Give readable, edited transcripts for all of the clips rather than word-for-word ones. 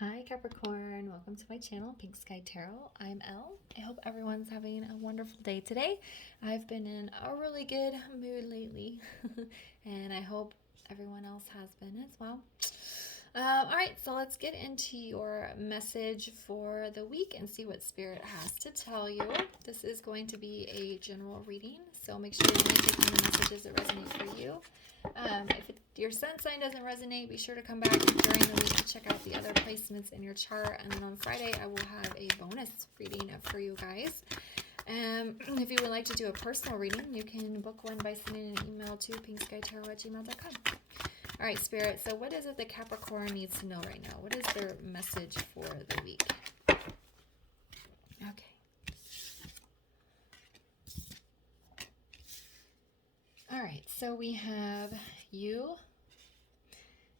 Hi Capricorn, welcome to my channel, Pink Sky Tarot. I'm Elle. I hope everyone's having a wonderful day today. I've been in a really good mood lately, and I hope everyone else has been as well. All right, so let's get into your message for the week and see what Spirit has to tell you. This is going to be a general reading, so make sure you're only taking the messages that resonate for you. If your sun sign doesn't resonate, be sure to come back during the week to check out the other placements in your chart. And then on Friday, I will have a bonus reading for you guys. If you would like to do a personal reading, you can book one by sending an email to pinkskytarot@gmail.com. All right, Spirit, so what is it that Capricorn needs to know right now? What is their message for the week? Okay. All right, so we have you.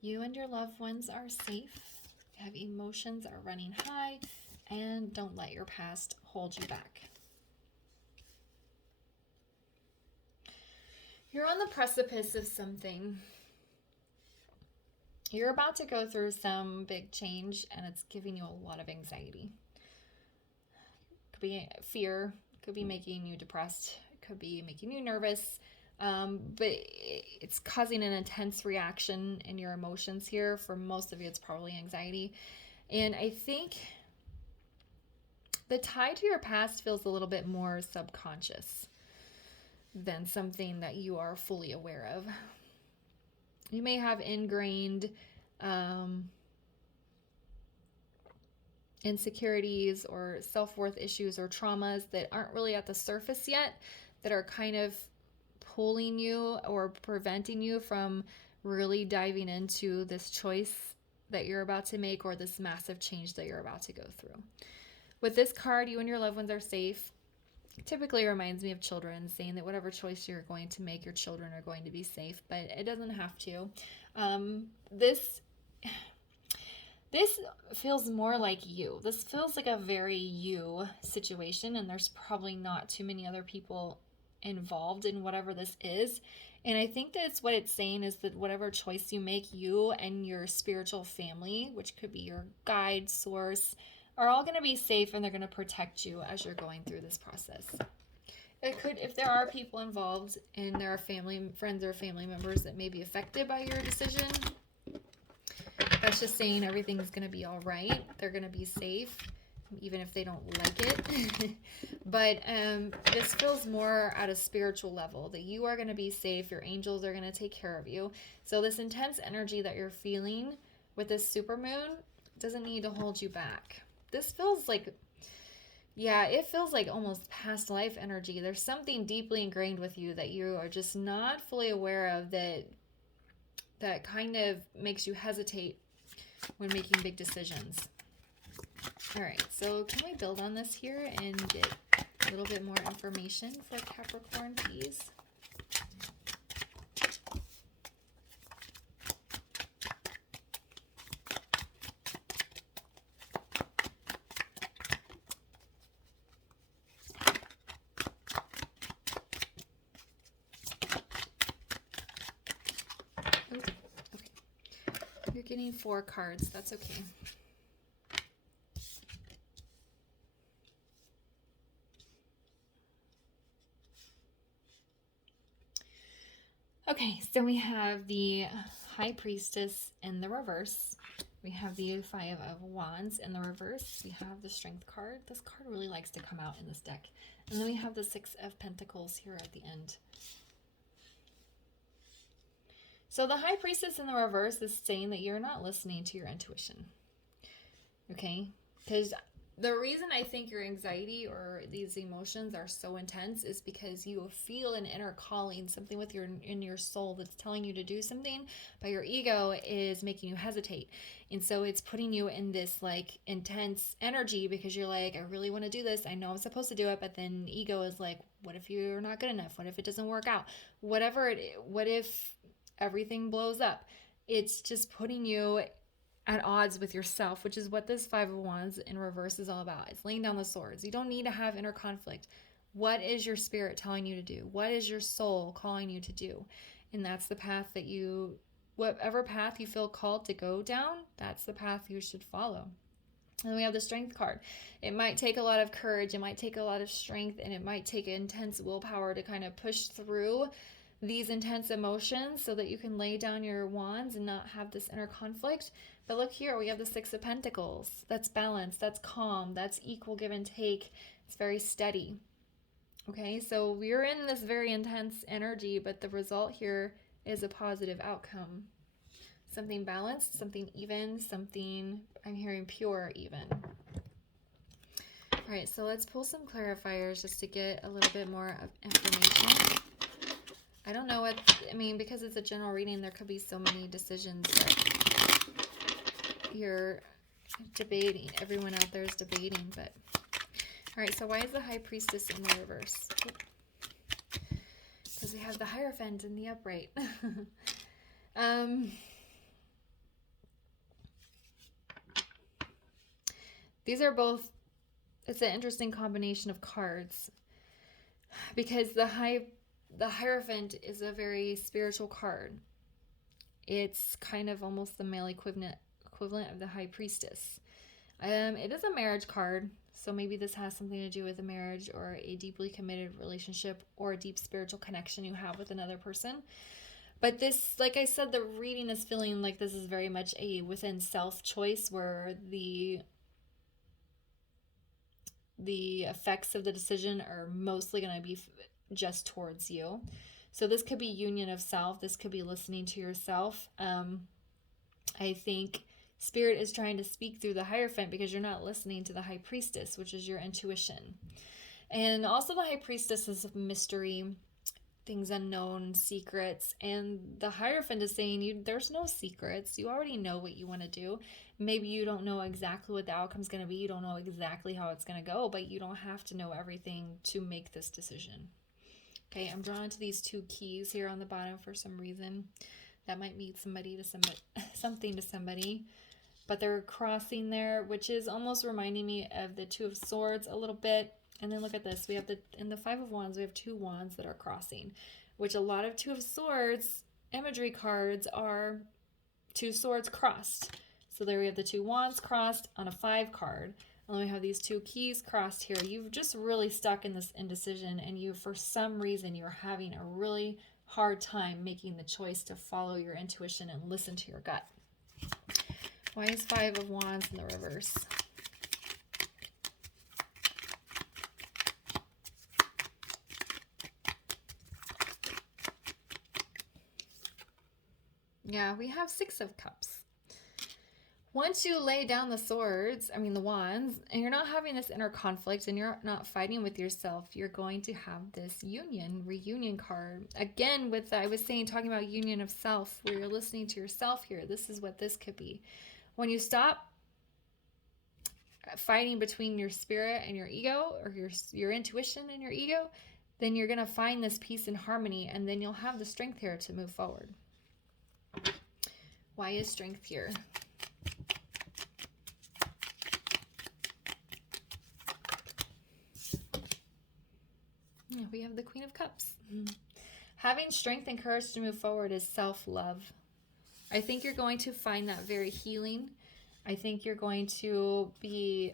You and your loved ones are safe. You have emotions are running high, and don't let your past hold you back. You're on the precipice of something. You're about to go through some big change, and it's giving you a lot of anxiety. Could be fear, could be making you depressed, could be making you nervous. But it's causing an intense reaction in your emotions here. For most of you, it's probably anxiety. And I think the tie to your past feels a little bit more subconscious than something that you are fully aware of. You may have ingrained insecurities or self-worth issues or traumas that aren't really at the surface yet, that are kind of pulling you or preventing you from really diving into this choice that you're about to make or this massive change that you're about to go through. With this card, you and your loved ones are safe. It typically reminds me of children, saying that whatever choice you're going to make, your children are going to be safe, but it doesn't have to. This feels more like you. This feels like a very you situation, and there's probably not too many other people involved in whatever this is. And I think that's what it's saying, is that whatever choice you make, you and your spiritual family, which could be your guide, source, are all going to be safe, and they're going to protect you as you're going through this process. It could, if there are people involved and there are friends or family members that may be affected by your decision, that's just saying everything's going to be all right. They're going to be safe, even if they don't like it. But this feels more at a spiritual level, that you are going to be safe. Your angels are going to take care of you. So this intense energy that you're feeling with this supermoon doesn't need to hold you back. This feels like, yeah, it feels like almost past life energy. There's something deeply ingrained with you that you are just not fully aware of, that kind of makes you hesitate when making big decisions. All right, so can we build on this here and get a little bit more information for Capricorn, please? Okay. You're getting 4 cards. That's okay. Okay, so we have the High Priestess in the reverse. We have the 5 of Wands in the reverse. We have the Strength card. This card really likes to come out in this deck. And then we have the 6 of Pentacles here at the end. So the High Priestess in the reverse is saying that you're not listening to your intuition. Okay? Because the reason I think your anxiety or these emotions are so intense is because you feel an inner calling, something in your soul that's telling you to do something, but your ego is making you hesitate. And so it's putting you in this like intense energy because you're like, I really want to do this. I know I'm supposed to do it, but then ego is like, what if you're not good enough? What if it doesn't work out? What if everything blows up? It's just putting you at odds with yourself, which is what this 5 of Wands in reverse is all about. It's laying down the swords. You don't need to have inner conflict. What is your spirit telling you to do? What is your soul calling you to do? And that's the path that you whatever path you feel called to go down, that's the path you should follow. And then we have the Strength card. It might take a lot of courage, it might take a lot of strength, and it might take intense willpower to kind of push through these intense emotions so that you can lay down your wands and not have this inner conflict. But look here, we have the Six of Pentacles. That's balance, that's calm, that's equal give and take. It's very steady. Okay, so we're in this very intense energy, but the result here is a positive outcome. Something balanced, something even, something, I'm hearing pure even. All right, so let's pull some clarifiers just to get a little bit more of information. I don't know what, I mean, because it's a general reading, there could be so many decisions that you're debating. Everyone out there is debating, but... All right, so why is the High Priestess in the reverse? Because we have the Hierophant in the upright. These are both, it's an interesting combination of cards. Because the Hierophant is a very spiritual card. It's kind of almost the male equivalent of the High Priestess. It is a marriage card. So maybe this has something to do with a marriage or a deeply committed relationship or a deep spiritual connection you have with another person. But this, like I said, the reading is feeling like this is very much a within self choice where the effects of the decision are mostly going to be just towards you. So this could be union of self. This could be listening to yourself. I think Spirit is trying to speak through the Hierophant because you're not listening to the High Priestess, which is your intuition. And also the High Priestess is mystery, things unknown, secrets. And the Hierophant is saying there's no secrets. You already know what you want to do. Maybe you don't know exactly what the outcome's going to be. You don't know exactly how it's going to go, but you don't have to know everything to make this decision. Okay, I'm drawn to these two keys here on the bottom for some reason. That might mean something to somebody. But they're crossing there, which is almost reminding me of the Two of Swords a little bit. And then look at this. We have in the Five of Wands, we have two wands that are crossing, which a lot of Two of Swords imagery cards are two swords crossed. So there we have the two wands crossed on a 5 card. And then we have these two keys crossed here. You've just really stuck in this indecision, and for some reason, you're having a really hard time making the choice to follow your intuition and listen to your gut. Why is 5 of Wands in the reverse? Yeah, we have 6 of Cups. Once you lay down the wands, and you're not having this inner conflict and you're not fighting with yourself, you're going to have this reunion card. Again, I was saying, talking about union of self, where you're listening to yourself here. This is what this could be. When you stop fighting between your spirit and your ego, or your intuition and your ego, then you're going to find this peace and harmony, and then you'll have the strength here to move forward. Why is strength here? Yeah, we have the Queen of Cups. Having strength and courage to move forward is self-love. I think you're going to find that very healing. I think you're going to be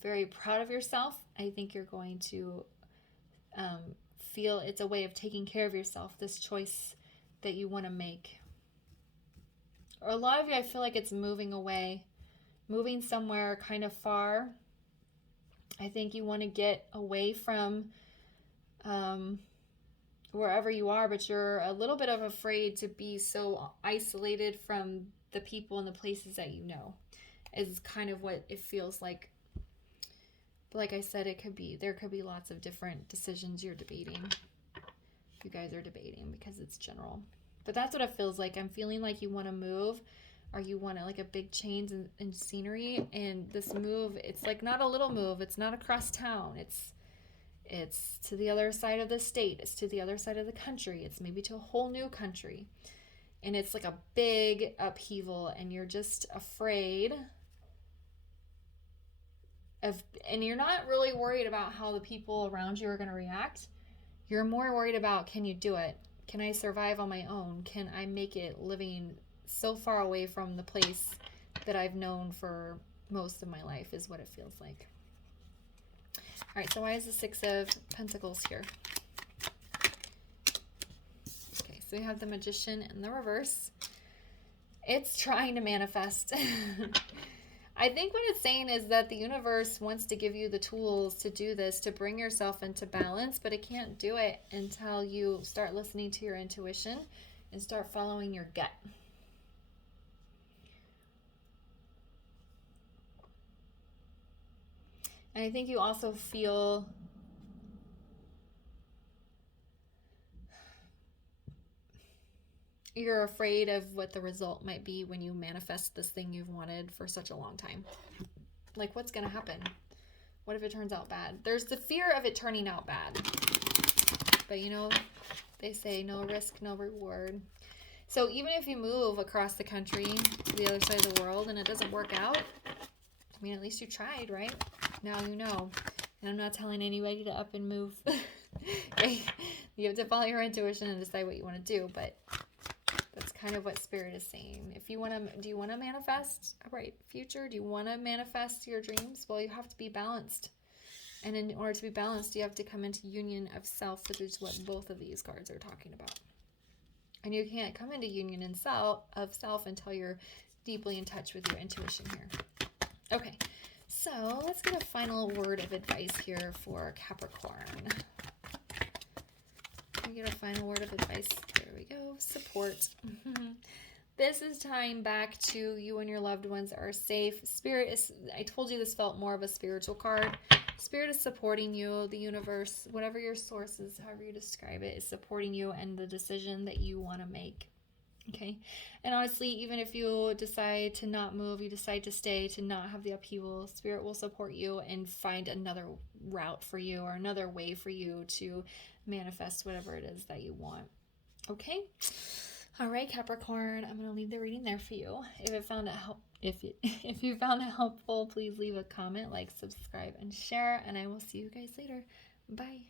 very proud of yourself. I think you're going to feel it's a way of taking care of yourself, this choice that you want to make. Or a lot of you, I feel like it's moving away, moving somewhere kind of far. I think you want to get away from wherever you are, but you're a little bit afraid to be so isolated from the people and the places that you know, is kind of what it feels like. But like I said, there could be lots of different decisions you're debating. You guys are debating because it's general. But that's what it feels like. I'm feeling like you want to move, or you want like a big change in scenery. And this move, it's like not a little move. It's not across town. It's to the other side of the state. It's to the other side of the country. It's maybe to a whole new country. And it's like a big upheaval, and you're just afraid and you're not really worried about how the people around you are going to react. You're more worried about, can you do it? Can I survive on my own? Can I make it living so far away from the place that I've known for most of my life is what it feels like. All right, so why is the Six of Pentacles here? Okay, so we have the Magician in the reverse. It's trying to manifest. I think what it's saying is that the universe wants to give you the tools to do this, to bring yourself into balance, but it can't do it until you start listening to your intuition and start following your gut. And I think you also feel you're afraid of what the result might be when you manifest this thing you've wanted for such a long time. Like, what's going to happen? What if it turns out bad? There's the fear of it turning out bad. But you know, they say no risk, no reward. So even if you move across the country to the other side of the world and it doesn't work out, I mean, at least you tried, right? Now you know. And I'm not telling anybody to up and move. Okay? You have to follow your intuition and decide what you want to do, but that's kind of what Spirit is saying. If you want to, do you want to manifest a bright future? Do you want to manifest your dreams? Well, you have to be balanced. And in order to be balanced, you have to come into union of self, which is what both of these cards are talking about. And you can't come into union of self until you're deeply in touch with your intuition here. Okay, so let's get a final word of advice here for Capricorn. We get a final word of advice. There we go. Support. This is tying back to you and your loved ones are safe. Spirit is, I told you this felt more of a spiritual card. Spirit is supporting you. The universe, whatever your source is, however you describe it, is supporting you and the decision that you want to make. Okay. And honestly, even if you decide to not move, you decide to stay, to not have the upheaval, Spirit will support you and find another route for you or another way for you to manifest whatever it is that you want. Okay. All right, Capricorn, I'm going to leave the reading there for you. If you found it helpful, please leave a comment, like, subscribe, and share, and I will see you guys later. Bye.